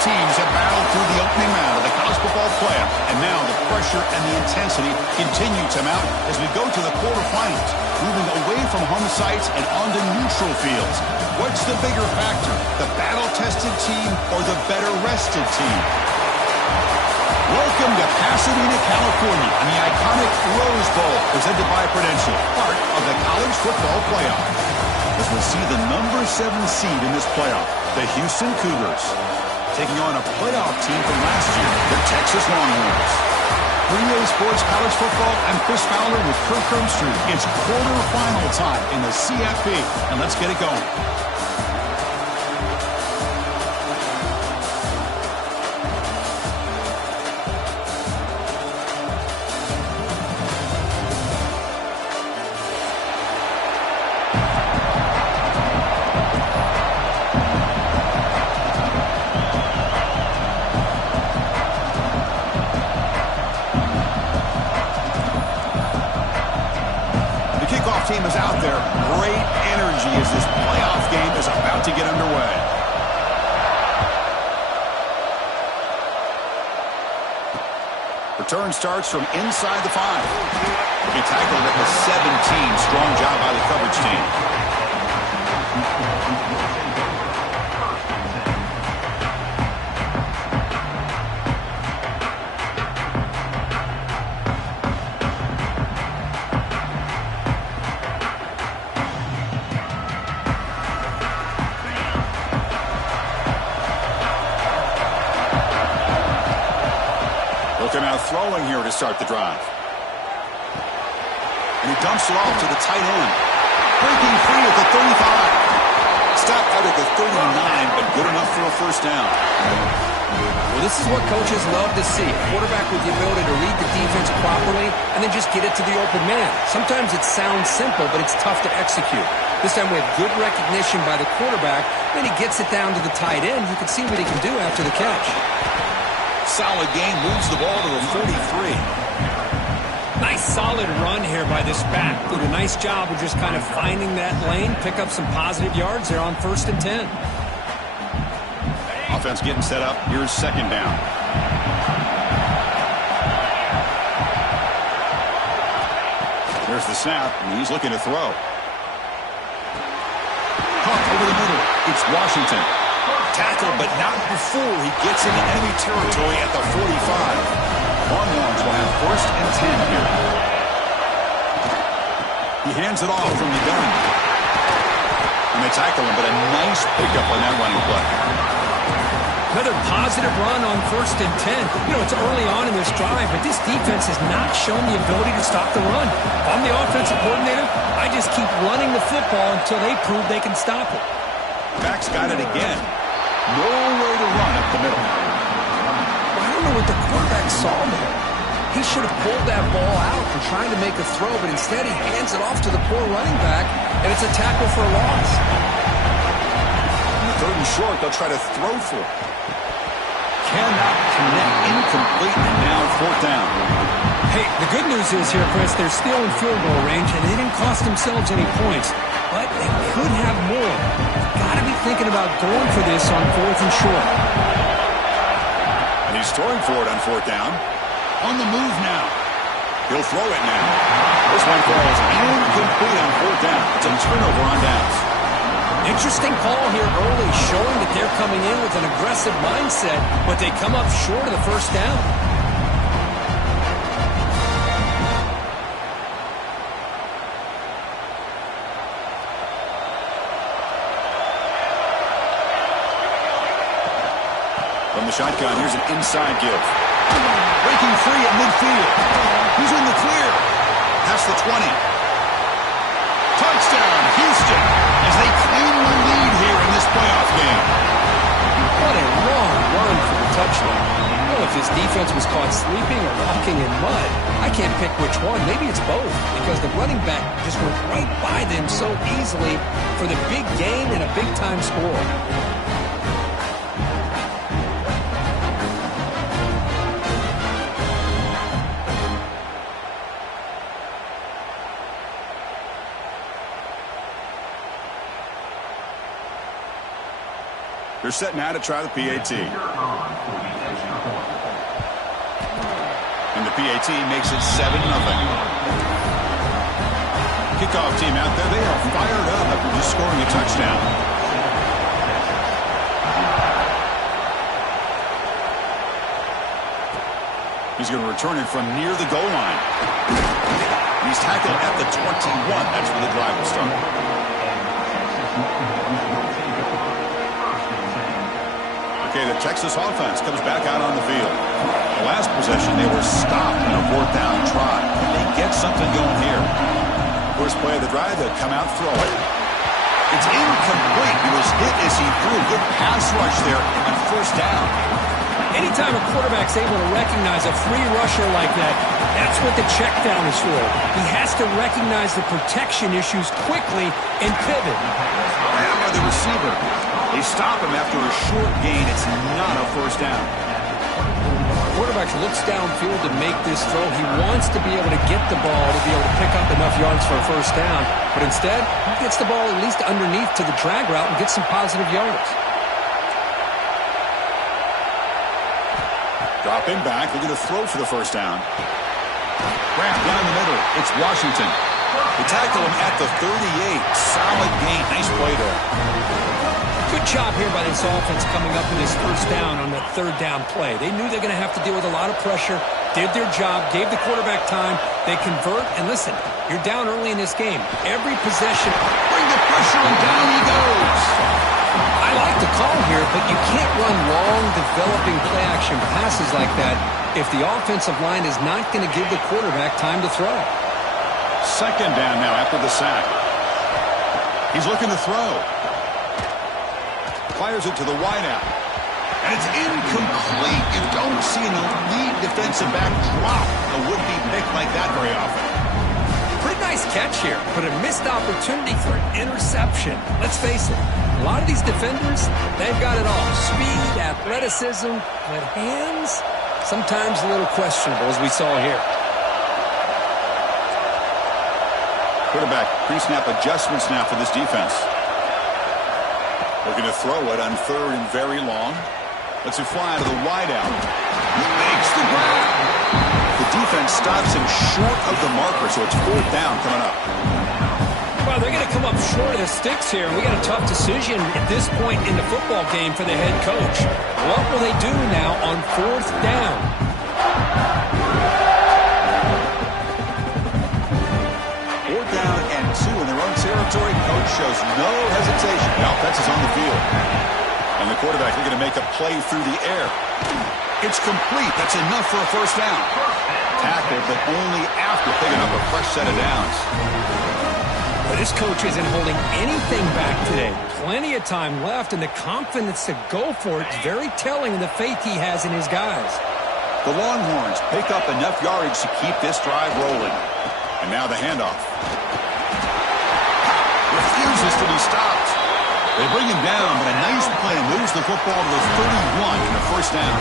teams have battled through the opening round of the college football playoff, and now the pressure and the intensity continue to mount as we go to the quarterfinals, moving away from home sites and onto neutral fields. What's the bigger factor, the battle-tested team or the better-rested team? Welcome to Pasadena, California, and the iconic Rose Bowl, presented by Prudential, part of the college football playoff. As we see the number 7 seed in this playoff, the Houston Cougars, taking on a playoff team from last year, the Texas Longhorns. 3A Sports College Football, I'm Chris Fowler with Kirk Herbstreit. It's quarterfinal time in the CFP, and let's get it going. Team is out there. Great energy as this playoff game is about to get underway. Return starts from inside the 5. He tackled at the 17. Strong job by the coverage team. Looking out throwing here to start the drive. And he dumps it off to the tight end. Breaking free at the 35. Stop out at the 39, but good enough for a first down. Well, this is what coaches love to see. A quarterback with the ability to read the defense properly and then just get it to the open man. Sometimes it sounds simple, but it's tough to execute. This time we have good recognition by the quarterback. Then he gets it down to the tight end. You can see what he can do after the catch. Solid game, moves the ball to the 43. Nice solid run here by this back. Did a nice job of just kind of finding that lane, pick up some positive yards there on 1st and 10. Offense getting set up. Here's second down. There's the snap, and he's looking to throw. Caught over the middle. It's Washington. Tackle, but not before he gets into enemy territory at the 45. Longhorns will have 1st and 10 here. He hands it off from the gun. And they tackle him, but a nice pickup on that running play. Another positive run on 1st and 10. You know, it's early on in this drive, but this defense has not shown the ability to stop the run. If I'm the offensive coordinator, I just keep running the football until they prove they can stop it. Back's got it again. Nowhere to run up the middle. Well, I don't know what the quarterback saw there. He should have pulled that ball out and trying to make a throw, but instead he hands it off to the poor running back, and it's a tackle for a loss. On the 3rd and short, they'll try to throw for it. Cannot connect, incomplete, and now 4th down. Hey, the good news is here, Chris, they're still in field goal range, and they didn't cost themselves any points, but they could have more. Got to be thinking about going for this on 4th and short. And he's throwing for it on 4th down. On the move now. He'll throw it now. This one falls incomplete on 4th down. It's a turnover on downs. Interesting call here early, showing that they're coming in with an aggressive mindset, but they come up short of the 1st down. From the shotgun, here's an inside give. Breaking free at midfield. He's in the clear. Past the 20. Touchdown, Houston, as they claim the lead here in this playoff game. What a long run for the touchdown. Well, if his defense was caught sleeping or walking in mud, I can't pick which one. Maybe it's both, because the running back just went right by them so easily for the big gain and a big-time score. They're set now to try the PAT. And the PAT makes it 7-0. Kickoff team out there. They are fired up after just scoring a touchdown. He's going to return it from near the goal line. He's tackled at the 21. That's where the drive will start. Okay, the Texas offense comes back out on the field. The last possession, they were stopped in a 4th down try. They get something going here. First play of the drive, they'll come out throwing. It's incomplete. He was hit as he threw. Good pass rush there on 1st down. Anytime a quarterback's able to recognize a free rusher like that, that's what the check down is for. He has to recognize the protection issues quickly and pivot. Grab by the receiver. They stop him after a short gain. It's not a 1st down. Quarterback looks downfield to make this throw. He wants to be able to get the ball to be able to pick up enough yards for a 1st down. But instead, he gets the ball at least underneath to the drag route and gets some positive yards. Drop him back. They're going to throw for the 1st down. Wrapped down the middle. It's Washington. They tackle him at the 38. Solid gain. Nice play there. Good job here by this offense coming up with this 1st down on that 3rd down play. They knew they're going to have to deal with a lot of pressure, did their job, gave the quarterback time. They convert, and listen, you're down early in this game. Every possession, bring the pressure, and down he goes. I like the call here, but you can't run long, developing play-action passes like that if the offensive line is not going to give the quarterback time to throw. 2nd down now after the sack. He's looking to throw. Fires it to the wideout. And it's incomplete. You don't see an elite defensive back drop a would-be pick like that very often. Pretty nice catch here, but a missed opportunity for an interception. Let's face it, a lot of these defenders, they've got it all. Speed, athleticism, but hands, sometimes a little questionable, as we saw here. Quarterback pre-snap adjustments now for this defense. Looking to throw it on 3rd and very long. Lets it fly to the wideout. He makes the grab. The defense stops him short of the marker, so it's 4th down coming up. Well, they're going to come up short of the sticks here, and we got a tough decision at this point in the football game for the head coach. What will they do now on 4th down? 4th down and 2 in their own territory. Coach shows no hesitation. The offense is on the field. And the quarterback looking to make a play through the air. It's complete. That's enough for a 1st down. Tackled, but only after picking up a fresh set of downs. But this coach isn't holding anything back today. Plenty of time left, and the confidence to go for it is very telling of the faith he has in his guys. The Longhorns pick up enough yardage to keep this drive rolling. And now the handoff. Refuses to be stopped. They bring him down, but a nice play moves the football to the 31 in the 1st down.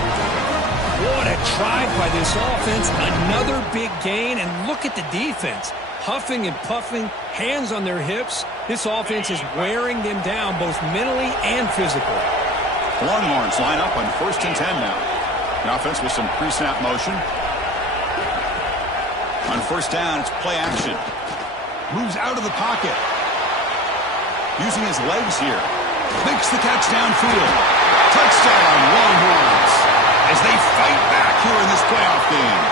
What a drive by this offense. Another big gain, and look at the defense. Huffing and puffing, hands on their hips. This offense is wearing them down both mentally and physically. The Longhorns line up on 1st and 10 now. The offense with some pre-snap motion. On 1st down, it's play action. Moves out of the pocket. Using his legs here. Makes the catch downfield. Touchdown, Longhorns. As they fight back here in this playoff game.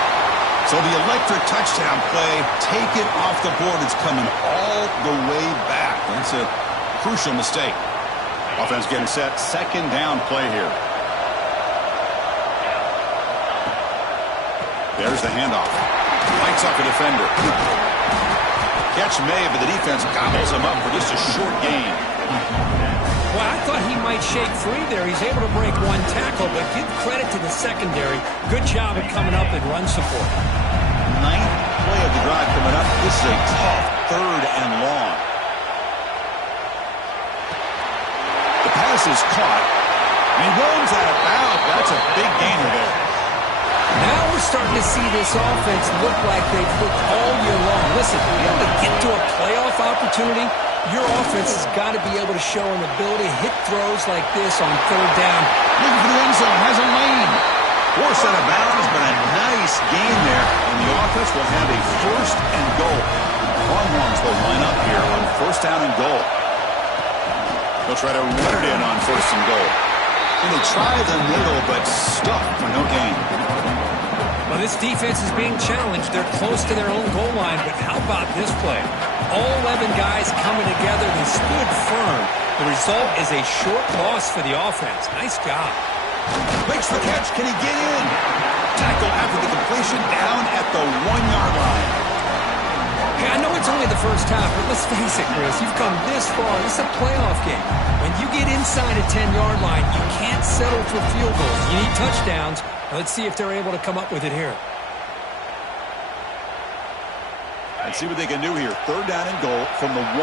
So the electric touchdown play, take it off the board. It's coming all the way back. That's a crucial mistake. Offense getting set. 2nd down play here. There's the handoff. Lights off a defender. Catch made, but the defense gobbles him up for just a short gain. Well, I thought he might shake free there. He's able to break 1 tackle, but give credit to the secondary. Good job at coming up and run support. 9th play of the drive coming up. This is a tough 3rd and long. The pass is caught. And he runs out of bounds. That's a big gainer there. Now we're starting to see this offense look like they've looked all year long. Listen, to be able to get to a playoff opportunity, your offense has got to be able to show an ability to hit throws like this on third down. Looking for the end zone, has a lane. Forced out of bounds, but a nice gain there. And the offense will have a first and goal. Longhorns will line up here on first down and goal. They'll try to run it in on first and goal. And they try the middle, but stuffed for no gain. Well, this defense is being challenged. They're close to their own goal line, but how about this play? All 11 guys coming together. They stood firm. The result is a short loss for the offense. Nice job. Makes the catch. Can he get in? Tackle after the completion down at the 1-yard line. Hey, I know it's only the first half, but let's face it, Chris. You've come this far. This is a playoff game. When you get inside a 10-yard line, you can't settle for field goals. You need touchdowns. Let's see if they're able to come up with it here. Let's see what they can do here. Third down and goal from the 1.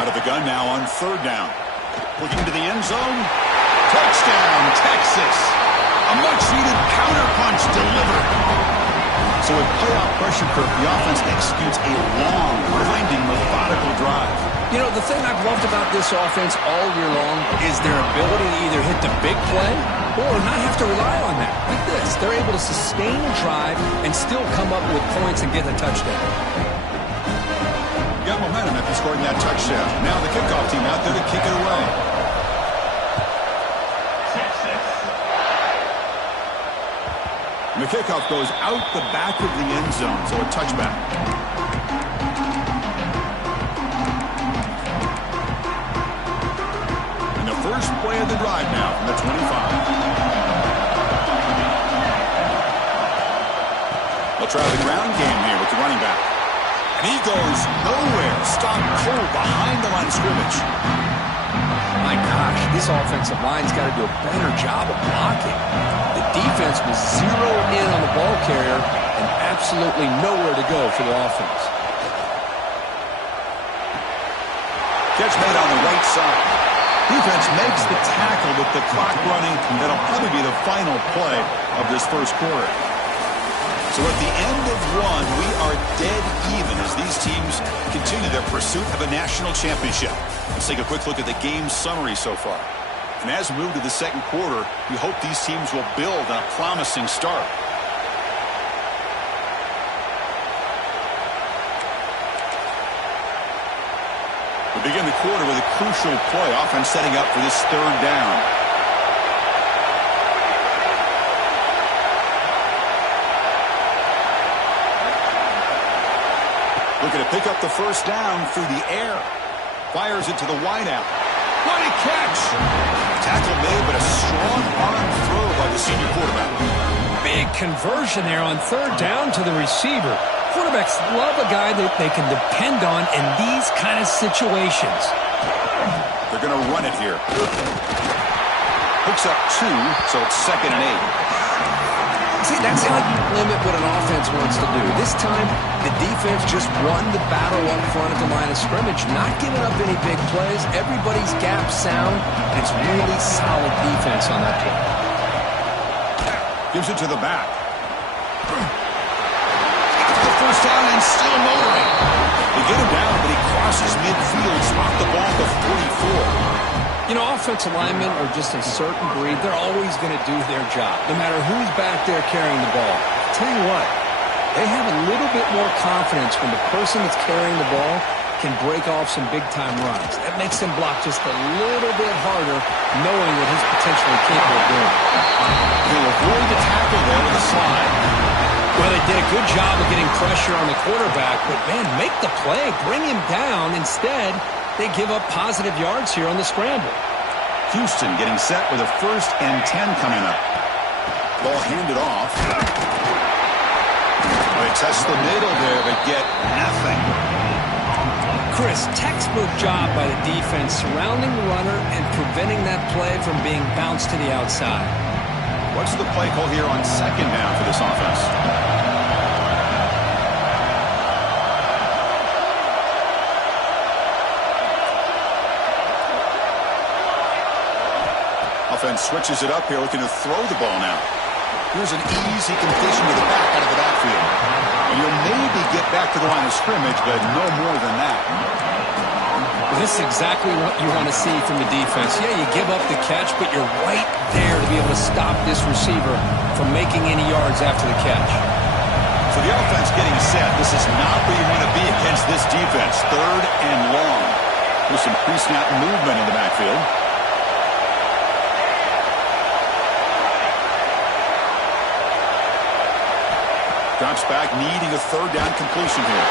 Out of the gun now on third down. Looking to the end zone. Touchdown, Texas. A much-needed counterpunch delivered. So with playoff pressure, Kirk, the offense executes a long, grinding, methodical drive. You know, the thing I've loved about this offense all year long is their ability to either hit the big play or not have to rely on that. Like this, they're able to sustain a drive and still come up with points and get a touchdown. Got momentum after scoring that touchdown. Now the kickoff team out there to kick it away. And the kickoff goes out the back of the end zone, so a touchback. And the first play of the drive now from the 25. They'll try the ground game here with the running back. And he goes nowhere. Stop cold behind the line of scrimmage. My gosh, this offensive line's got to do a better job of blocking. The defense was zeroed in on the ball carrier and absolutely nowhere to go for the offense. Catch made on the right side. Defense makes the tackle with the clock running. That'll probably be the final play of this first quarter. So at the end of one, we are dead even as these teams continue their pursuit of a national championship. Let's take a quick look at the game summary so far. And as we move to the second quarter, we hope these teams will build on a promising start. We begin the quarter with a crucial play, offense setting up for this third down. Looking to pick up the first down through the air. Fires it to the wideout. What a catch! Tackle made, but a strong arm throw by the senior quarterback. Big conversion there on third down to the receiver. Quarterbacks love a guy that they can depend on in these kind of situations. They're going to run it here. Hooks up 2, so it's 2nd and 8. See, that's how you limit what an offense wants to do. This time, the defense just won the battle up front at the line of scrimmage, not giving up any big plays. Everybody's gap sound. It's really solid defense on that play. Gives it to the back. Got the first down and still motoring. They get him down, but he crosses midfield, spot the ball to 44. You know, offensive linemen are just a certain breed. They're always going to do their job, no matter who's back there carrying the ball. I'll tell you what, they have a little bit more confidence when the person that's carrying the ball can break off some big-time runs. That makes them block just a little bit harder, knowing what he's potentially capable of doing. They'll avoid the tackle there with a slide. Well, they did a good job of getting pressure on the quarterback, but, man, make the play, bring him down. Instead, they give up positive yards here on the scramble. Houston getting set with a 1st and 10 coming up. Ball handed off. They test the middle there, but get nothing. Chris, textbook job by the defense surrounding the runner and preventing that play from being bounced to the outside. What's the play call here on 2nd down for this offense? And switches it up here, looking to throw the ball now. Here's an easy completion to the back out of the backfield. And you'll maybe get back to the line of scrimmage, but no more than that. This is exactly what you want to see from the defense. Yeah, you give up the catch, but you're right there to be able to stop this receiver from making any yards after the catch. So the offense getting set. This is not where you want to be against this defense. 3rd and long. There's some pre-snap movement in the backfield. Drops back, needing a 3rd down completion here.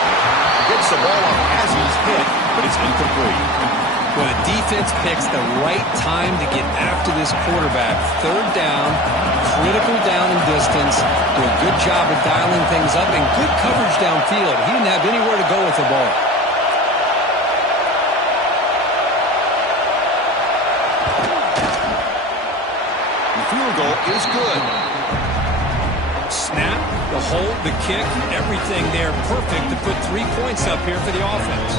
Gets the ball off as he's hit, but it's incomplete. Well, the defense picks the right time to get after this quarterback. 3rd down, critical down in distance. Do a good job of dialing things up and good coverage downfield. He didn't have anywhere to go with the ball. The field goal is good. Snap, the hold, the kick, everything there perfect to put 3 points up here for the offense.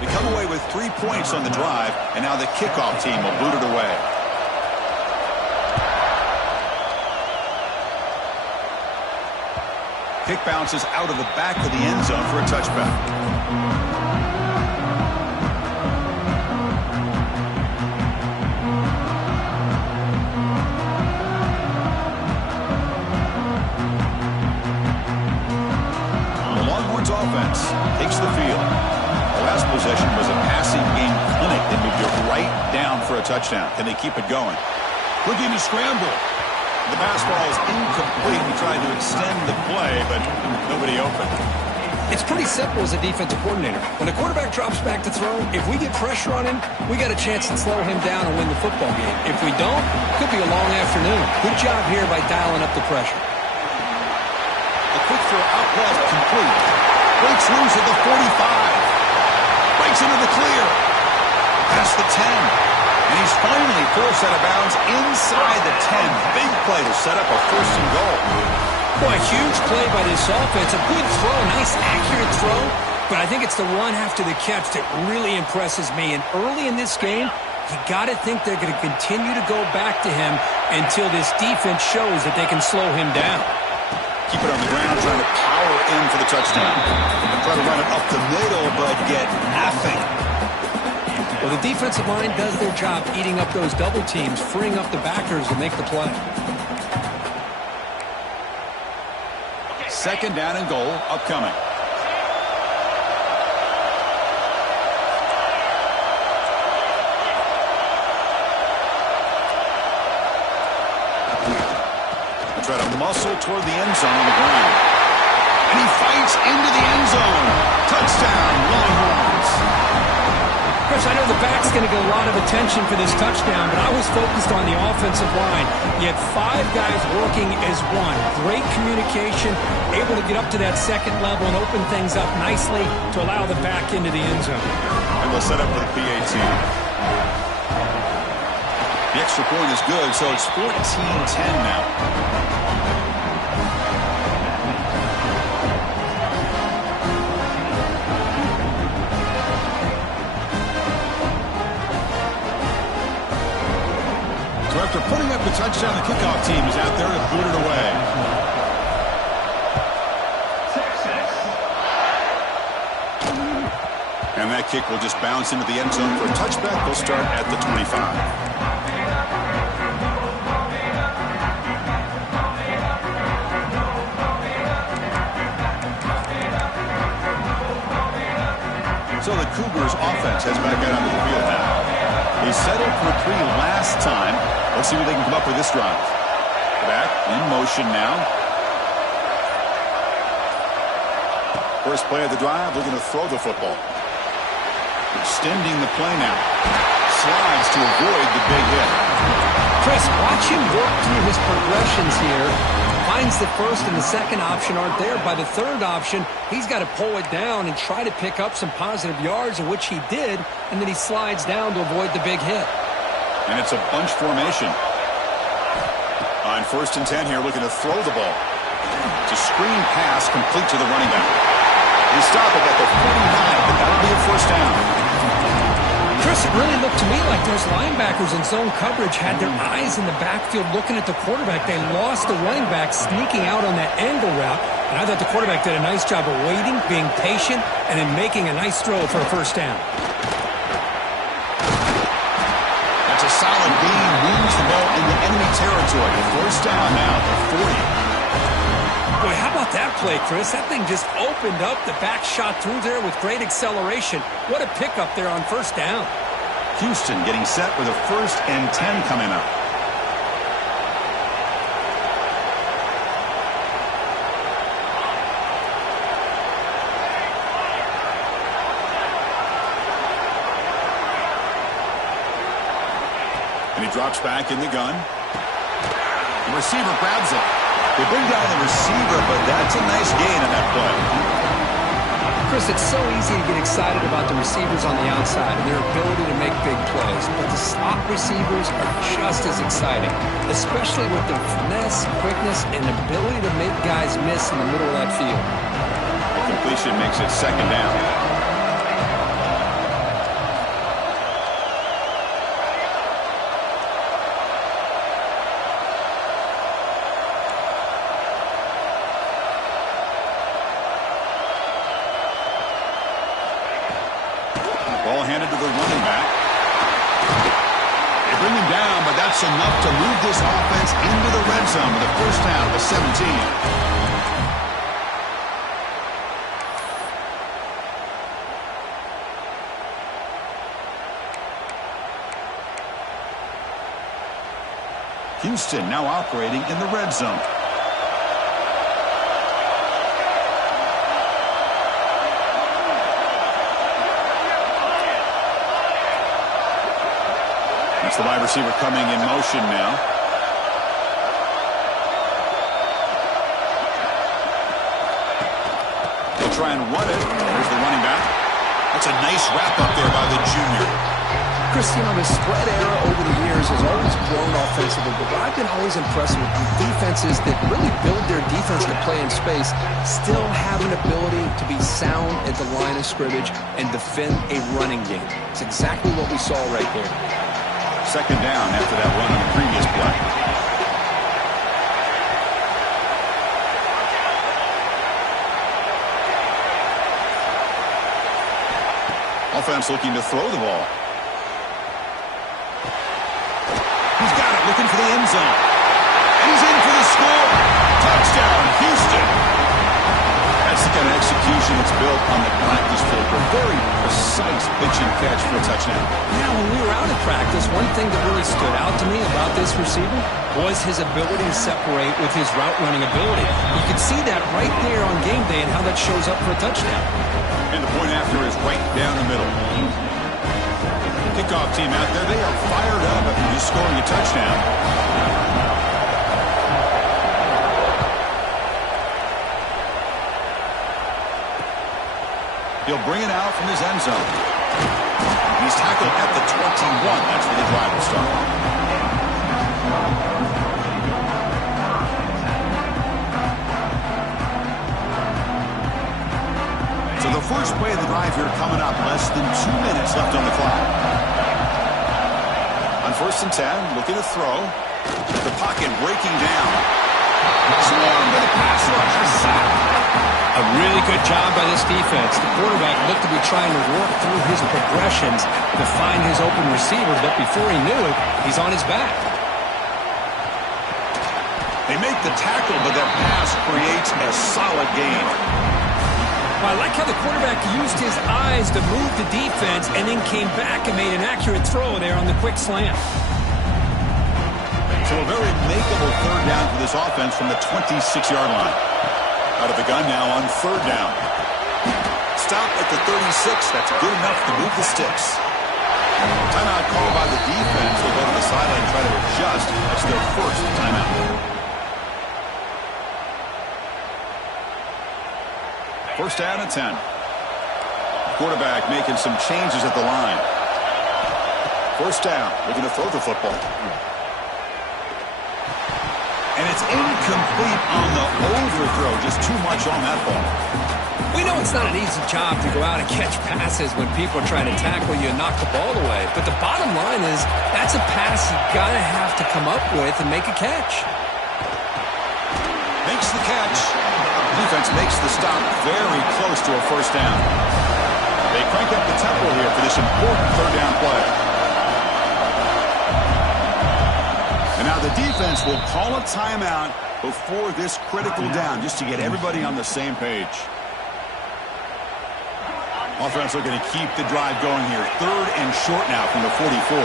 They come away with 3 points on the drive, and now the kickoff team will boot it away. Kick bounces out of the back of the end zone for a touchback. The Longhorns offense takes the field. The last possession was a passing game clinic. They moved it right down for a touchdown. Can they keep it going? Looking to scramble. The pass ball is incomplete. We tried to extend the play, but nobody open. It's pretty simple as a defensive coordinator. When the quarterback drops back to throw, if we get pressure on him, we got a chance to slow him down and win the football game. If we don't, it could be a long afternoon. Good job here by dialing up the pressure. A quick throw out left, complete. Breaks loose at the 45. Breaks into the clear. Past the 10. And he's finally forced out of bounds inside the 10. Big play to set up a 1st and goal. Boy, a huge play by this offense. A good throw, nice accurate throw. But I think it's the run after the catch that really impresses me. And early in this game, you got to think they're going to continue to go back to him until this defense shows that they can slow him down. Keep it on the ground, trying to power in for the touchdown. Try to run it up the middle, but get nothing. Well, the defensive line does their job eating up those double teams, freeing up the backers to make the play. 2nd down and goal upcoming. They try to muscle toward the end zone on the ground. And he fights into the end zone. Touchdown, Longhorns. Chris, I know the back's going to get a lot of attention for this touchdown, but I was focused on the offensive line. You had 5 guys working as one. Great communication, able to get up to that 2nd level and open things up nicely to allow the back into the end zone. And they'll set up for the PAT. The extra point is good, so it's 14-10 now. So after putting up the touchdown, the kickoff team is out there to boot it away. And that kick will just bounce into the end zone for a touchback. They'll start at the 25. So the Cougars offense heads back out onto the field now. They settled for 3 last time. Let's see what they can come up with this drive. Back in motion now. First play of the drive, looking to throw the football. Extending the play now. Slides to avoid the big hit. Chris, watch him work through his progressions here. Finds the 1st and the 2nd option aren't there. By the 3rd option, he's got to pull it down and try to pick up some positive yards, of which he did, and then he slides down to avoid the big hit. And it's a bunch formation. On 1st and 10 here, looking to throw the ball. It's a screen pass complete to the running back. They stop it at the 49, but that'll be a first down. Chris, it really looked to me like those linebackers in zone coverage had their eyes in the backfield looking at the quarterback. They lost the running back sneaking out on that angle route. And I thought the quarterback did a nice job of waiting, being patient, and then making a nice throw for a first down. That's a solid gain. Moves the ball into enemy territory. First down now at 40. Boy, how about that play, Chris? That thing just opened up. The back shot through there with great acceleration. What a pickup there on first down. Houston getting set with a 1st and 10 coming up. And he drops back in the gun. The receiver grabs it. They bring down the receiver, but that's a nice gain on that play. Chris, it's so easy to get excited about the receivers on the outside and their ability to make big plays, but the slot receivers are just as exciting, especially with their finesse, quickness, and ability to make guys miss in the middle of that field. The completion makes it 2nd down. Ball handed to the running back. They bring him down, but that's enough to move this offense into the red zone with a first down at the 17. Houston now operating in the red zone. It's the wide receiver coming in motion now. They'll try and run it. There's the running back. That's a nice wrap up there by the junior. Chris, you know, the spread era over the years has always grown offensively, but what I've been always impressed with defenses that really build their defense to play in space still have an ability to be sound at the line of scrimmage and defend a running game. It's exactly what we saw right there. 2nd down after that run on the previous play. Offense looking to throw the ball. He's got it, looking for the end zone. And he's in for the score. Touchdown, Houston. That's the kind of execution that's built on the practice field. A very precise pitch and catch for a touchdown. Yeah, when we were out at practice, one thing that really stood out to me about this receiver was his ability to separate with his route running ability. You can see that right there on game day and how that shows up for a touchdown. And the point after is right down the middle. Kickoff team out there, they are fired up after just scoring a touchdown. He'll bring it out from his end zone. He's tackled at the 21. That's where the drive will start. So the first play of the drive here coming up. Less than 2 minutes left on the clock. On 1st and 10, looking to throw. The pocket breaking down. Swarmed by the pass rush. A sack. A really good job by this defense. The quarterback looked to be trying to work through his progressions to find his open receiver, but before he knew it, he's on his back. They make the tackle, but that pass creates a solid gain. I like how the quarterback used his eyes to move the defense and then came back and made an accurate throw there on the quick slant. So a very makeable 3rd down for this offense from the 26-yard line. Out of the gun now on 3rd down. Stop at the 36. That's good enough to move the sticks. Timeout called by the defense. They'll go to the sideline and try to adjust. That's their first timeout. First down and 10. Quarterback making some changes at the line. First down. Looking to throw the football. And it's incomplete on the overthrow. Just too much on that ball. We know it's not an easy job to go out and catch passes when people are trying to tackle you and knock the ball away. But the bottom line is that's a pass you got to have to come up with and make a catch. Makes the catch. Defense makes the stop very close to a first down. They crank up the tempo here for this important third down play. And now the defense will call a timeout before this critical down just to get everybody on the same page. Offense looking to keep the drive going here. Third and short now from the 44.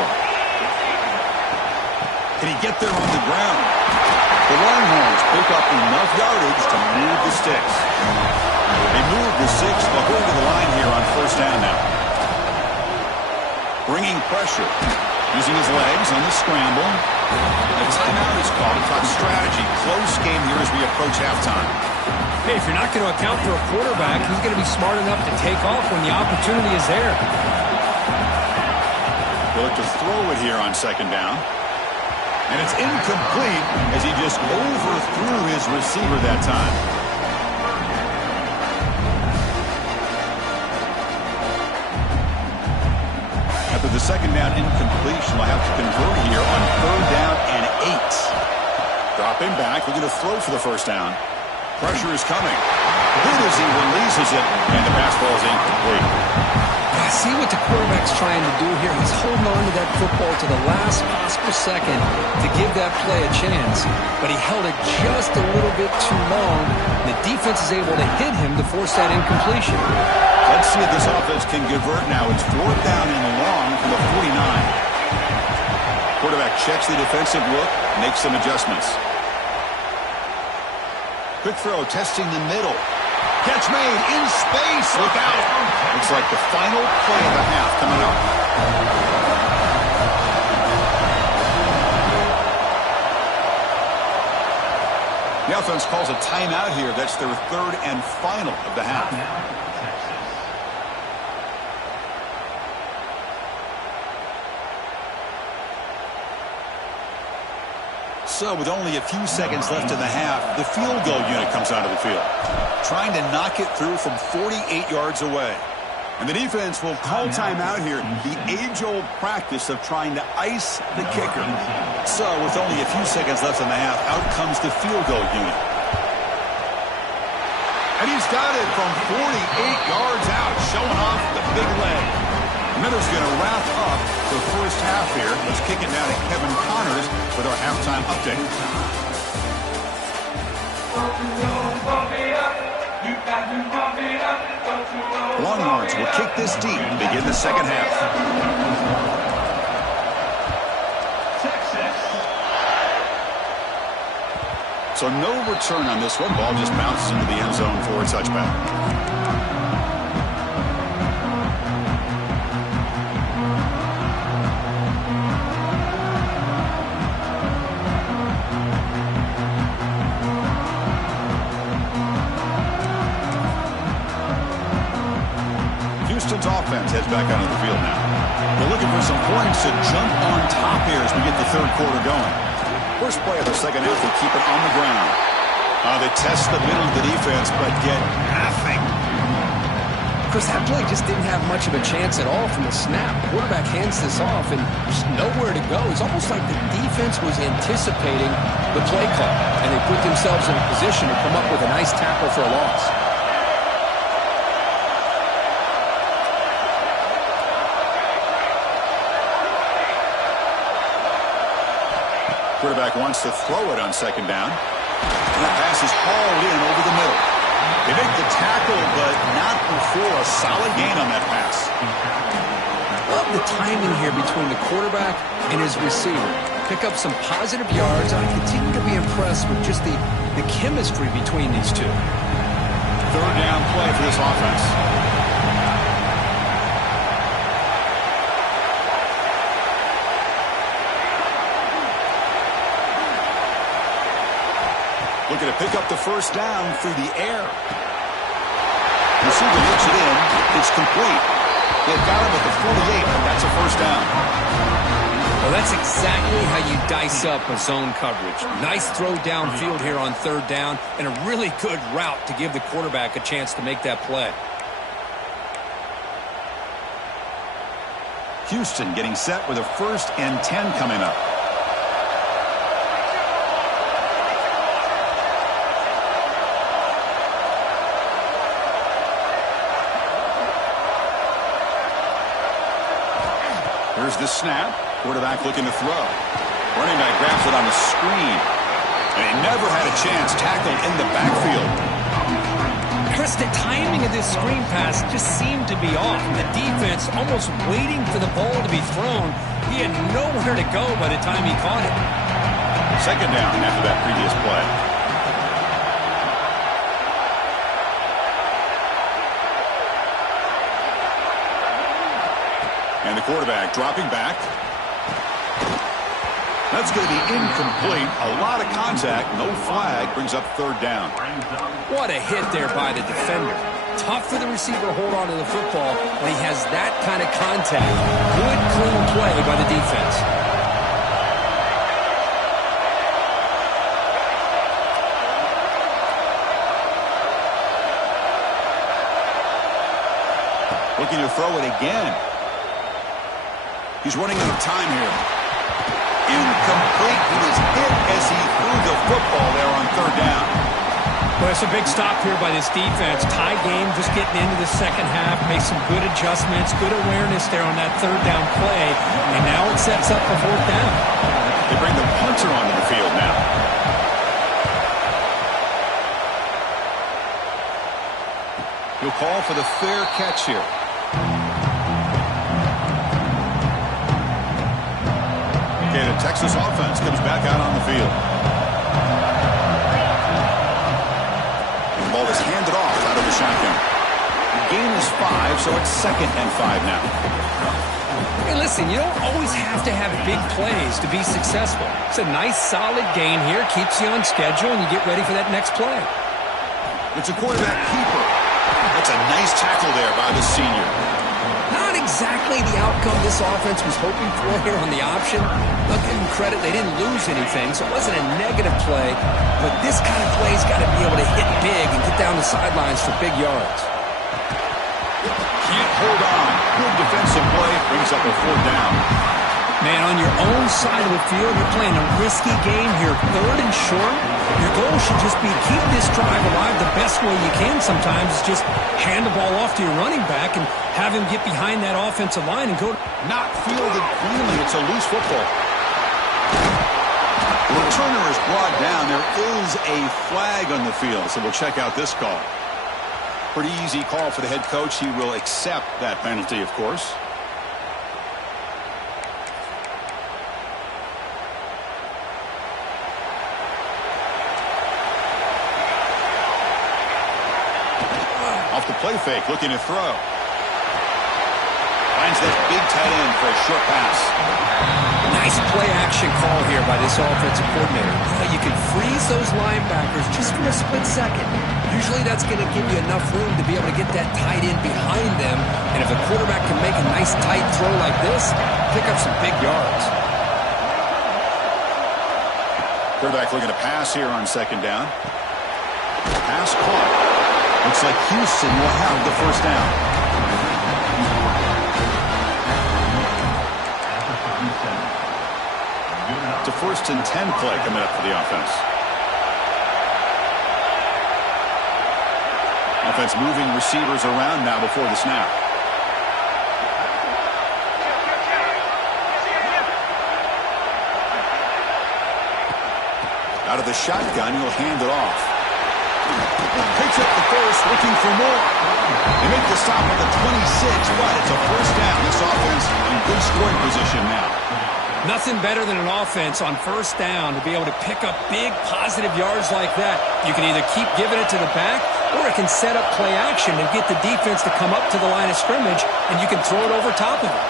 Can he get there on the ground? The Longhorns pick up enough yardage to move the sticks. They move the six according to the line here on first down now. Bringing pressure. Using his legs on the scramble. A timeout is called to talk strategy. Close game here as we approach halftime. Hey, if you're not going to account for a quarterback, he's going to be smart enough to take off when the opportunity is there. They'll look to throw it here on second down. And it's incomplete as he just overthrew his receiver that time. After the second down incompletion, they'll have to convert here on third down and 8. Dropping back, looking to throw for the first down. Pressure is coming. Good as he releases it, and the pass ball is incomplete. I see what the quarterback's trying to do here. He's holding on to that football to the last possible second to give that play a chance. But he held it just a little bit too long. The defense is able to hit him to force that incompletion. Let's see if this offense can convert now. It's fourth down and long from the 49. Quarterback checks the defensive look, makes some adjustments. Quick throw, testing the middle. Catch made in space. Look out. Looks like the final play of the half coming up. The offense calls a timeout here. That's their third and final of the half. So with only a few seconds left in the half, the field goal unit comes out of the field, trying to knock it through from 48 yards away. And the defense will call timeout here, the age-old practice of trying to ice the kicker. So with only a few seconds left in the half, out comes the field goal unit. And he's got it from 48 yards out, showing off the big leg. Miller's going to wrap up the first half here. Let's kick it now to Kevin Connors with our halftime update. Longhorns will kick this deep and begin the second half. So no return on this one. Ball just bounces into the end zone for a touchback. Houston's offense heads back onto the field now. They're looking for some points to jump on top here as we get the third quarter going. First play of the second half, they keep it on the ground. They test the middle of the defense, but get nothing. Chris, that play just didn't have much of a chance at all from the snap. The quarterback hands this off, and there's nowhere to go. It's almost like the defense was anticipating the play call, and they put themselves in a position to come up with a nice tackle for a loss. Quarterback wants to throw it on second down. And that pass is hauled in over the middle. They make the tackle, but not before a solid gain on that pass. Love the timing here between the quarterback and his receiver. Pick up some positive yards, and I continue to be impressed with just the chemistry between these two. Third down play for this offense. Looking to pick up the first down through the air. Receiver hits it in. It's complete. They've got him at the 48. That's a first down. Well, that's exactly how you dice up a zone coverage. Nice throw downfield here on third down, and a really good route to give the quarterback a chance to make that play. Houston getting set with a 1st and 10 coming up. Here's the snap. Quarterback looking to throw. Running back grabs it on the screen. And he never had a chance. Tackled in the backfield. Chris, the timing of this screen pass just seemed to be off. The defense almost waiting for the ball to be thrown. He had nowhere to go by the time he caught it. 2nd down after that previous play. And the quarterback dropping back. That's going to be incomplete. A lot of contact. No flag. Brings up 3rd down. What a hit there by the defender. Tough for the receiver to hold on to the football when he has that kind of contact. Good, clean play by the defense. Looking to throw it again. He's running out of time here. Incomplete. He was hit as he threw the football there on 3rd down. Well, it's a big stop here by this defense. Tie game, just getting into the second half. Make some good adjustments, good awareness there on that 3rd down play. And now it sets up for 4th down. They bring the punter onto the field now. He'll call for the fair catch here. Okay, the Texas offense comes back out on the field. The ball is handed off out of the shotgun. The gain is 5, so it's 2nd and 5 now. Hey, listen, you don't always have to have big plays to be successful. It's a nice, solid gain here. Keeps you on schedule, and you get ready for that next play. It's a quarterback keeper. That's a nice tackle there by the senior. Not exactly the outcome this offense was hoping for here on the option. I'll give them credit, they didn't lose anything, so it wasn't a negative play. But this kind of play's got to be able to hit big and get down the sidelines for big yards. Can't hold on. Good defensive play. Brings up a 4th down. Man, on your own side of the field, you're playing a risky game here. 3rd and short. Your goal should just be keep this drive alive the best way you can sometimes. Is just hand the ball off to your running back and have him get behind that offensive line and go. Not fielded cleanly. It's a loose football. The returner is brought down. There is a flag on the field, so we'll check out this call. Pretty easy call for the head coach. He will accept that penalty, of course. Off the play fake, looking to throw. Finds that big tight end for a short pass. Nice play action call here by this offensive coordinator. You can freeze those linebackers just for a split second. Usually that's going to give you enough room to be able to get that tight end behind them. And if the quarterback can make a nice tight throw like this, pick up some big yards. Quarterback looking to pass here on 2nd down. Pass caught. Looks like Houston will have the 1st down. It's a 1st and 10 play coming up for the offense. Offense moving receivers around now before the snap. Out of the shotgun, he'll hand it off. Picks up the 1st, looking for more. They make the stop at the 26, but it's a 1st down. This offense in good scoring position now. Nothing better than an offense on 1st down to be able to pick up big positive yards like that. You can either keep giving it to the back, or it can set up play action and get the defense to come up to the line of scrimmage, and you can throw it over top of it.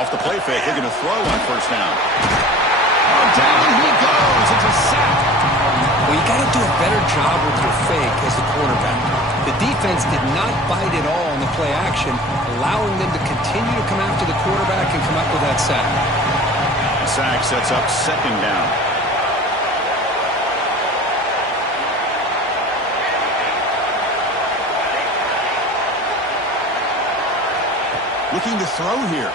Off the play fake, looking to throw on 1st down. Oh, down he goes. It's a sack. Well, you got to do a better job with your fake as the quarterback. The defense did not bite at all on the play action, allowing them to continue to come after the quarterback and come up with that sack. The sack sets up second down. Looking to throw here.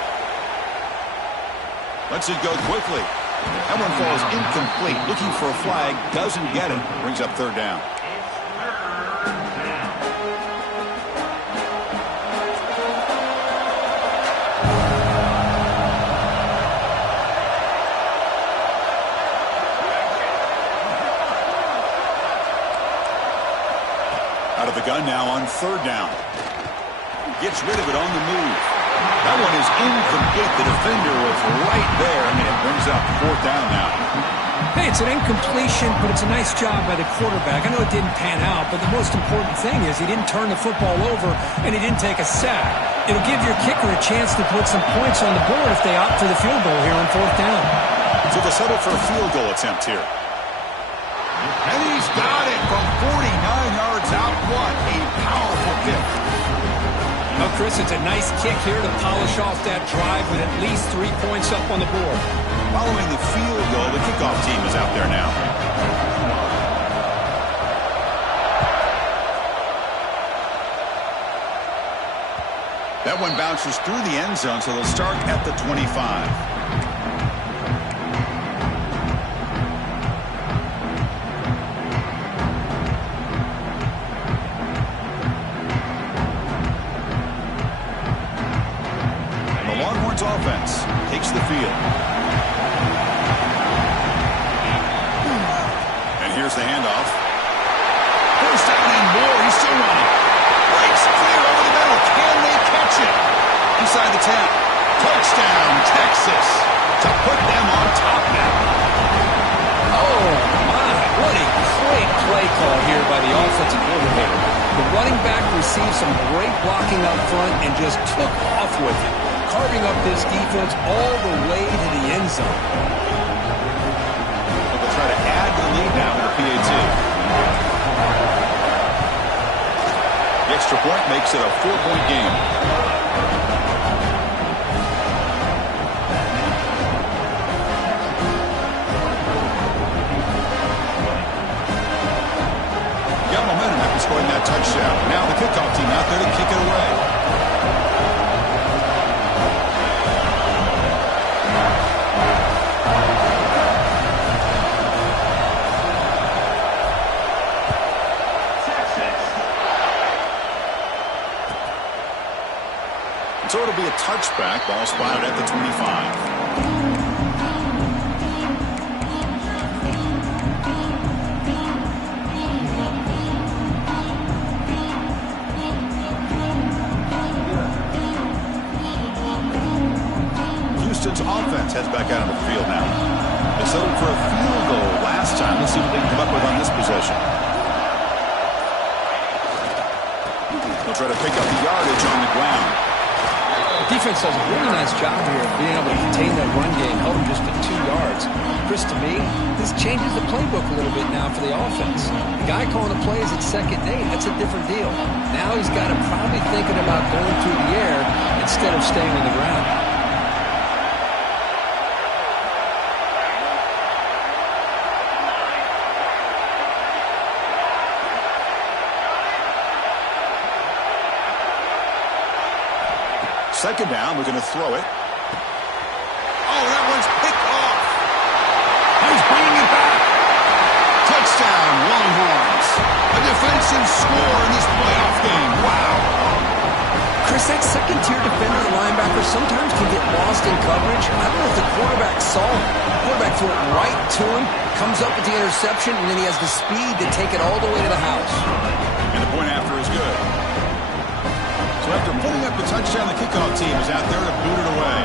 Lets it go quickly. That one falls incomplete. Looking for a flag. Doesn't get it. Brings up third down. Out of the gun now on third down. Gets rid of it on the move. That one is incomplete. The defender was right there, and it brings up fourth down now. Hey, it's an incompletion, but it's a nice job by the quarterback. I know it didn't pan out, but the most important thing is he didn't turn the football over, and he didn't take a sack. It'll give your kicker a chance to put some points on the board if they opt for the field goal here on fourth down. So they'll settle for a field goal attempt here. And he's got it from 49 yards out. What a powerful kick. Well, Chris, it's a nice kick here to polish off that drive with at least 3 points up on the board. Following the field goal, the kickoff team is out there now. That one bounces through the end zone, so they'll start at the 25. Offense takes the field. And here's the handoff. First down and more. He's still running. Breaks clear over the middle. Can they catch it? Inside the 10. Touchdown, Texas. To put them on top now. Oh, my. What a great play call here by the offensive coordinator. The running back received some great blocking up front and just took off with it, carving up this defense all the way to the end zone. They'll try to add the lead now with a PAT. The extra point makes it a 4-point game. Got momentum after scoring that touchdown. Now the kickoff team out there to kick it away. So it'll be a touchback. Ball spotted at the 25. Houston's offense heads back out on the field now. They settled for a field goal last time. Let's see what they can come up with on this possession. They'll try to pick up the yardage on the ground. The defense does a really nice job here of being able to contain that run game, held them just to 2 yards. Chris, to me, this changes the playbook a little bit now for the offense. The guy calling the plays at second and 8, that's a different deal. Now he's got him probably thinking about going through the air instead of staying on the ground. Second down, we're going to throw it. Oh, that one's picked off. He's bringing it back. Touchdown, Longhorns. A defensive score in this playoff game. Wow. Chris, that second-tier defender linebacker sometimes can get lost in coverage. I don't know if the quarterback saw him. The quarterback threw it right to him, comes up with the interception, and then he has the speed to take it all the way to the house. And the point after is good. So after putting up the touchdown, the kickoff team is out there to boot it away.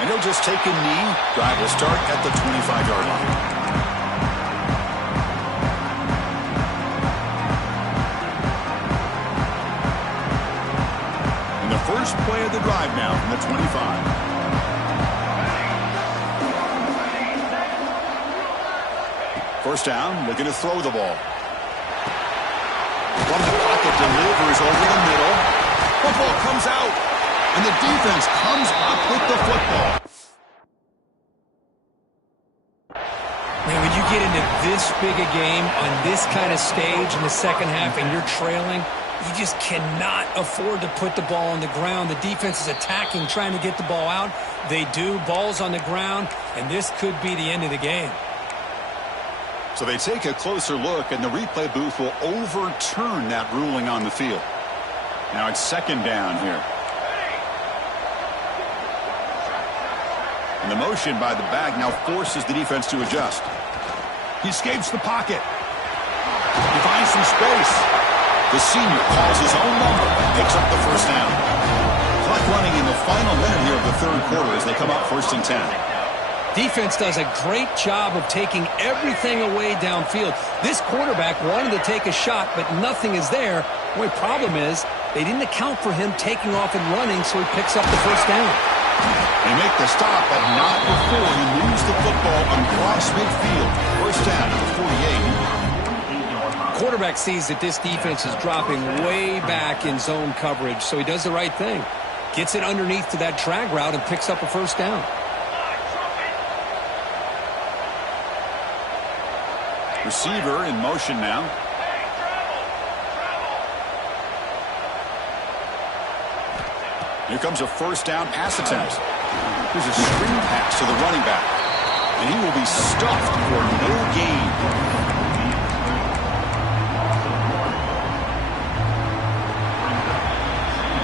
And he'll just take a knee. Drive will start at the 25-yard line. And the first play of the drive now from the 25. First down, looking to throw the ball. From the pocket, delivers over the middle. Football comes out, and the defense comes up with the football. Man, when you get into this big a game on this kind of stage in the second half and you're trailing, you just cannot afford to put the ball on the ground. The defense is attacking, trying to get the ball out. They do. Ball's on the ground, and this could be the end of the game. So they take a closer look, and the replay booth will overturn that ruling on the field. Now it's second down here. And the motion by the back now forces the defense to adjust. He escapes the pocket. He finds some space. The senior calls his own number and picks up the first down. Clock running in the final minute here of the third quarter as they come up 1st and 10. Defense does a great job of taking everything away downfield. This quarterback wanted to take a shot, but nothing is there. The only problem is they didn't account for him taking off and running, so he picks up the first down. They make the stop, but not before he moves the football across midfield. First down at the 48. Quarterback sees that this defense is dropping way back in zone coverage, so he does the right thing. Gets it underneath to that drag route and picks up a first down. Receiver in motion now. Here comes a first down pass attempt. Here's a screen pass to the running back. And he will be stuffed for no gain.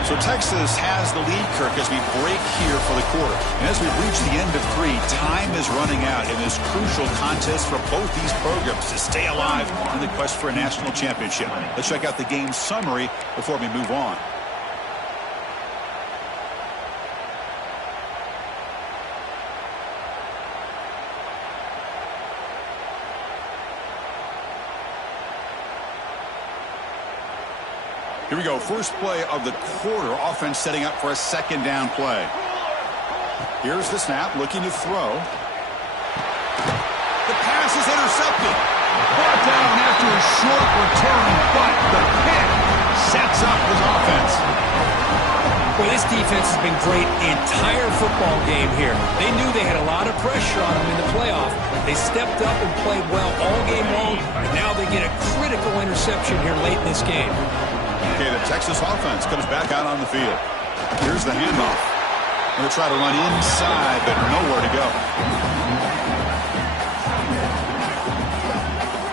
So Texas has the lead, Kirk, as we break here for the quarter. And as we reach the end of 3, time is running out in this crucial contest for both these programs to stay alive in the quest for a national championship. Let's check out the game summary before we move on. Here we go. First play of the quarter. Offense setting up for a second down play. Here's the snap. Looking to throw. The pass is intercepted. Brought down after a short return, but the pick sets up his offense. Well, this defense has been great the entire football game here. They knew they had a lot of pressure on them in the playoff. They stepped up and played well all game long, and now they get a critical interception here late in this game. Okay, the Texas offense comes back out on the field. Here's the handoff. Going to try to run inside, but nowhere to go.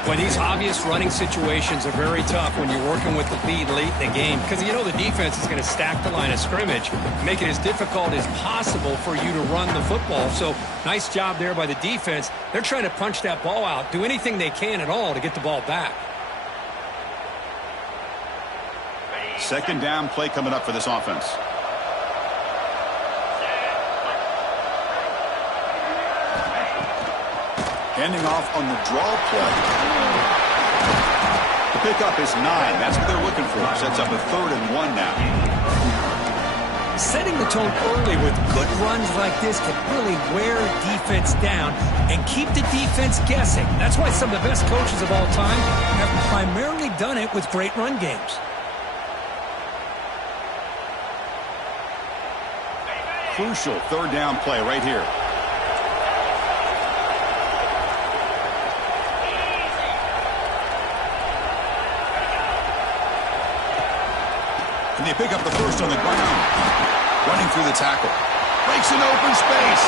Well, these obvious running situations are very tough when you're working with the lead late in the game because you know the defense is going to stack the line of scrimmage, make it as difficult as possible for you to run the football. So nice job there by the defense. They're trying to punch that ball out, do anything they can at all to get the ball back. Second down play coming up for this offense. Handing off on the draw play. The pickup is 9. That's what they're looking for. Sets up a 3rd and 1 now. Setting the tone early with good runs like this can really wear defense down and keep the defense guessing. That's why some of the best coaches of all time have primarily done it with great run games. Crucial 3rd down play right here. And they pick up the first on the ground. Running through the tackle. Breaks an open space.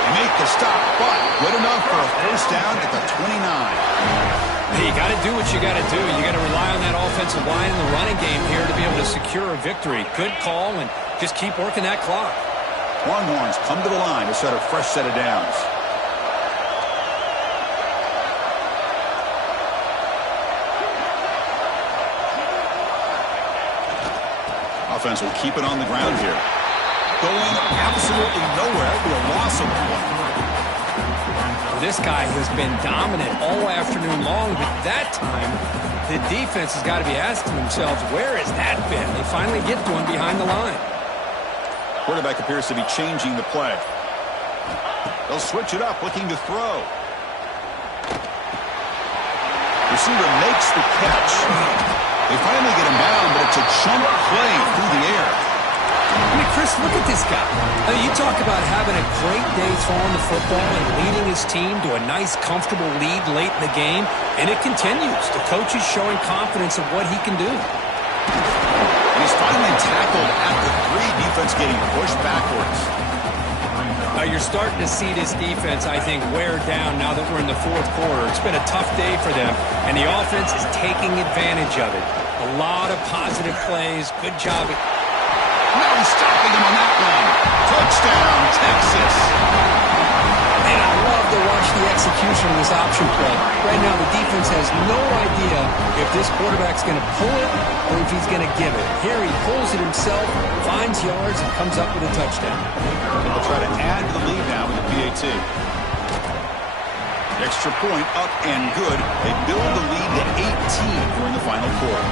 They make the stop, but good enough for a first down at the 29. Hey, you got to do what you got to do. You got to rely on that offensive line in the running game here to be able to secure a victory. Good call, and just keep working that clock. Longhorns come to the line to set a fresh set of downs. Offense will keep it on the ground here. Going absolutely nowhere. It'll be a loss of one. This guy has been dominant all afternoon long, but that time the defense has got to be asking themselves, where has that been? They finally get to him behind the line. Quarterback appears to be changing the play. They'll switch it up, looking to throw. Receiver makes the catch. They finally get him down, but it's a jump play through the air. I mean, Chris, look at this guy. I mean, you talk about having a great day throwing the football and leading his team to a nice, comfortable lead late in the game, and it continues. The coach is showing confidence of what he can do. And he's finally tackled at the 3, defense getting pushed backwards. You're starting to see this defense, I think, wear down now that we're in the 4th quarter. It's been a tough day for them, and the offense is taking advantage of it. A lot of positive plays. Good job. Now he's stopping him on that one. Touchdown, Texas. Man, I love to watch the execution of this option play. Right now, the defense has no idea if this quarterback's going to pull it or if he's going to give it. Here he pulls it himself, finds yards, and comes up with a touchdown. And they'll try to add to the lead now with the PAT. Extra point up and good. They build the lead to 18 during the final quarter.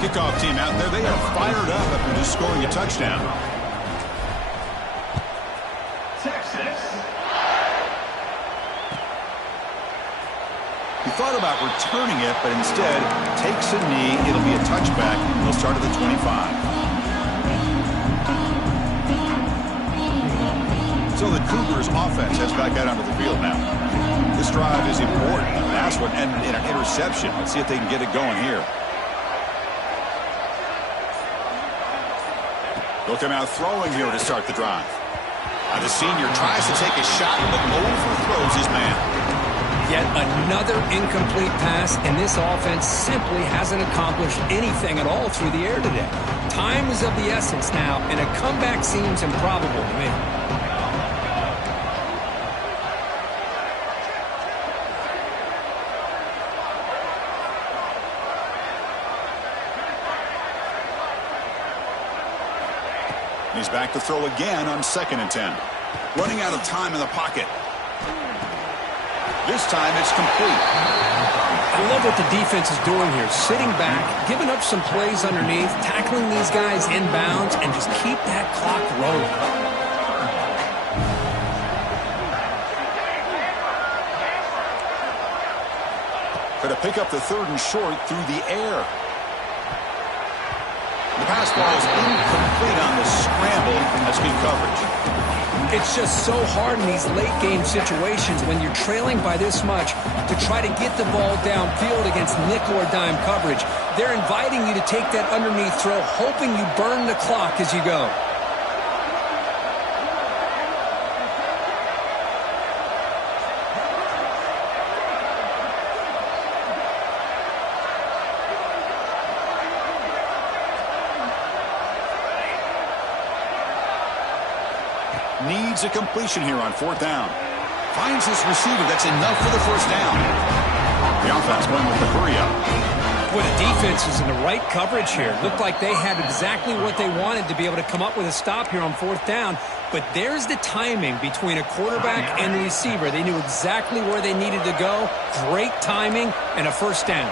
Kickoff team out there. They are fired up after just scoring a touchdown. Texas. He thought about returning it, but instead takes a knee. It'll be a touchback. They'll start at the 25. So the Cougars offense heads back out onto the field now. This drive is important. A pass one and an interception. Let's see if they can get it going here. They'll come out throwing here to start the drive. Now the senior tries to take a shot, but overthrows his man. Yet another incomplete pass, and this offense simply hasn't accomplished anything at all through the air today. Time is of the essence now, and a comeback seems improbable to me. He's back to throw again on 2nd and 10. Running out of time in the pocket. This time it's complete. I love what the defense is doing here. Sitting back, giving up some plays underneath, tackling these guys inbounds, and just keep that clock rolling. Going to pick up the 3rd and short through the air. The pass ball is incomplete on the scramble. That's good coverage. It's just so hard in these late-game situations when you're trailing by this much to try to get the ball downfield against nickel or dime coverage. They're inviting you to take that underneath throw, hoping you burn the clock as you go. Needs a completion here on 4th down. Finds his receiver. That's enough for the 1st down. The offense going with the hurry up. Well, the defense is in the right coverage here. Looked like they had exactly what they wanted to be able to come up with a stop here on 4th down. But there's the timing between a quarterback and the receiver. They knew exactly where they needed to go. Great timing and a 1st down.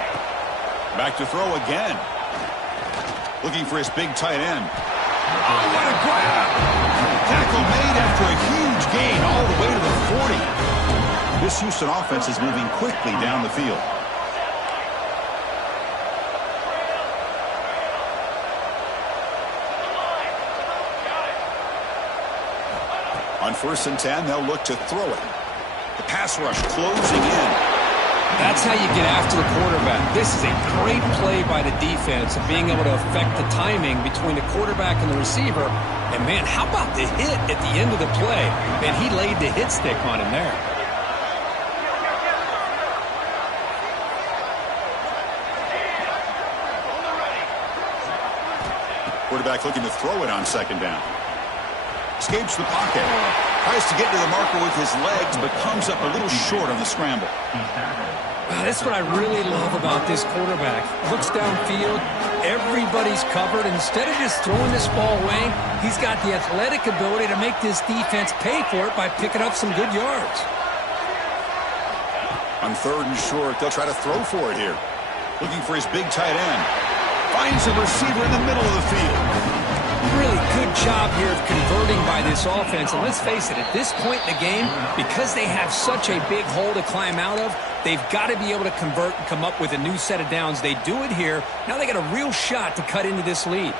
Back to throw again. Looking for his big tight end. Oh, what a grab! Tackle made after a huge gain all the way to the 40. This Houston offense is moving quickly down the field. On 1st and 10, they'll look to throw it. The pass rush closing in. That's how you get after the quarterback. This is a great play by the defense of being able to affect the timing between the quarterback and the receiver. And, man, how about the hit at the end of the play? Man, he laid the hit stick on him there. Quarterback looking to throw it on 2nd down. Escapes the pocket. Tries to get to the marker with his legs, but comes up a little short on the scramble. That's what I really love about this quarterback. Looks downfield. Everybody's covered. Instead of just throwing this ball away, he's got the athletic ability to make this defense pay for it by picking up some good yards. On 3rd and short, they'll try to throw for it here. Looking for his big tight end. Finds a receiver in the middle of the field. Really good job here of converting by this offense. And let's face it, at this point in the game, because they have such a big hole to climb out of, they've got to be able to convert and come up with a new set of downs. They do it here. Now they got a real shot to cut into this lead.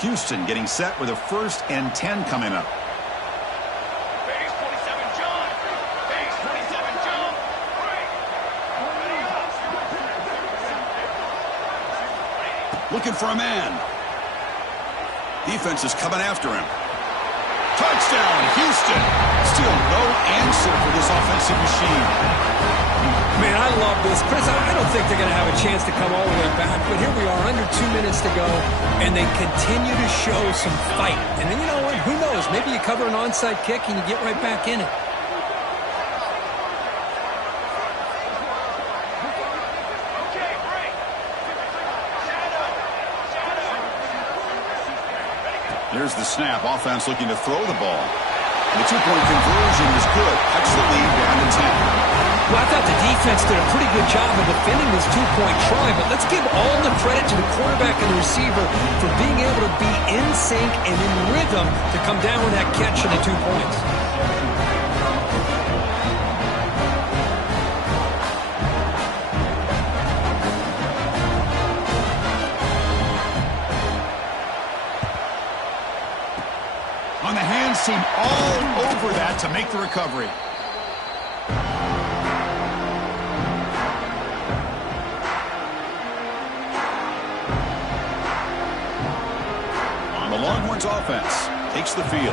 Houston getting set with a 1st and 10 coming up. Looking for a man. Defense is coming after him. Touchdown, Houston. Still no answer for this offensive machine. Man, I love this. Chris, I don't think they're going to have a chance to come all the way back, but here we are, under 2 minutes to go, and they continue to show some fight. And then, you know what? Who knows? Maybe you cover an onside kick and you get right back in it. Here's the snap. Offense looking to throw the ball. The 2-point conversion is good. Cuts the lead down to 10. Well, I thought the defense did a pretty good job of defending this 2-point try, but let's give all the credit to the quarterback and the receiver for being able to be in sync and in rhythm to come down with that catch and the 2 points. On the hands team all over that to make the recovery. The Longhorns offense takes the field.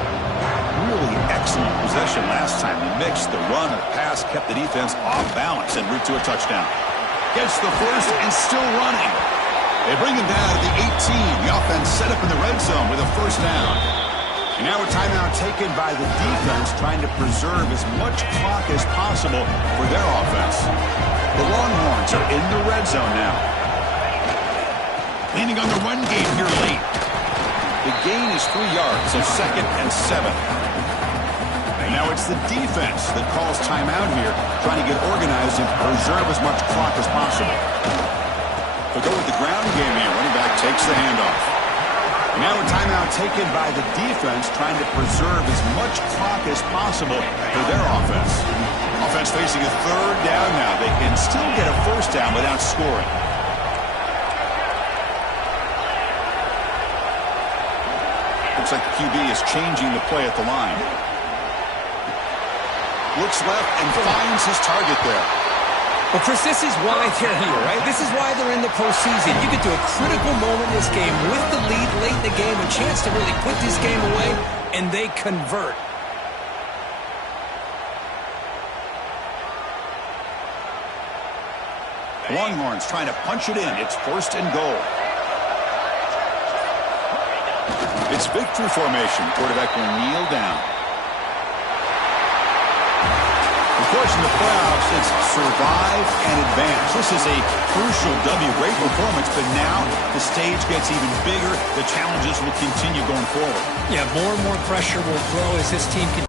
Really excellent possession last time. The mix, the run, the pass kept the defense off balance en route to a touchdown. Gets the first and still running. They bring him down to the 18. The offense set up in the red zone with a 1st down. And now a timeout taken by the defense, trying to preserve as much clock as possible for their offense. The Longhorns are in the red zone now. Leaning on the run game here late. The gain is 3 yards, so 2nd and 7. And now it's the defense that calls timeout here, trying to get organized and preserve as much clock as possible. They'll go with the ground game here. Running back takes the handoff. Now a timeout taken by the defense, trying to preserve as much clock as possible for their offense. Offense facing a 3rd down now. They can still get a 1st down without scoring. Looks like the QB is changing the play at the line. Looks left and finds his target there. Well, Chris, this is why they're here, right? This is why they're in the postseason. You get to a critical moment in this game with the lead late in the game, a chance to really put this game away, and they convert. Longhorns trying to punch it in. It's 1st and goal. It's victory formation. Quarterback will kneel down. Of course, in the playoffs, it's survive and advance. This is a crucial W. Great performance, but now the stage gets even bigger. The challenges will continue going forward. Yeah, more and more pressure will grow as this team continues.